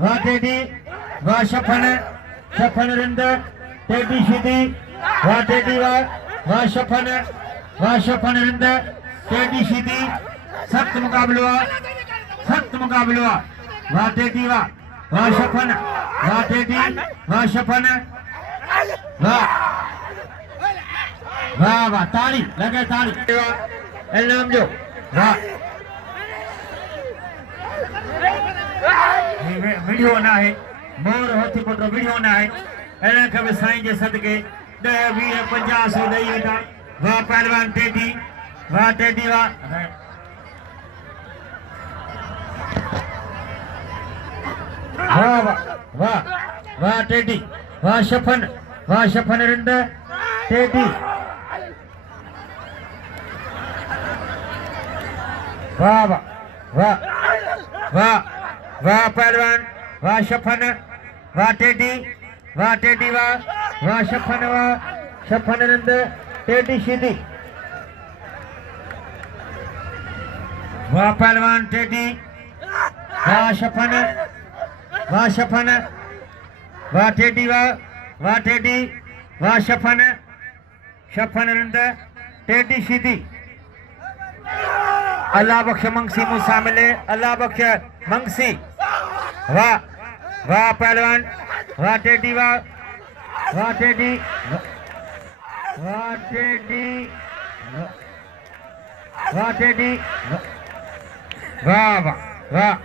वाह टेडी वाह शफन शफन रिंद टेडी सीधी वाह टेडी वाह शफन रिंद टेडी सीधी सख्त मुकाबलो वाह टेडी वाह शफन वाह टेडी वाह शफन वाह वाह वाह ताली लगे ताली एलम जो वाह वीडियो ना है मोर होती पुट वीडियो ना है एने कभी साईं जे सदके 10 20 50 100 दई वेठा वाह पहलवान टेडी वाह वाह वाह वाह टेडी वाह शफन रिंद टेडी वाह वाह वाह वाह पहलवान वाह शफन वाह टेडी वाह शफन रिंद टेडी सीधी वाह पहलवान टेडी वाह शफन वाह टेडी वाह शफन रिंद टेडी सीधी अल्लाह बख्श मंगसी मुसा मिले अल्लाह बख्श मंगसी वाह वाह पहलवान वाह टेडी वाह वाह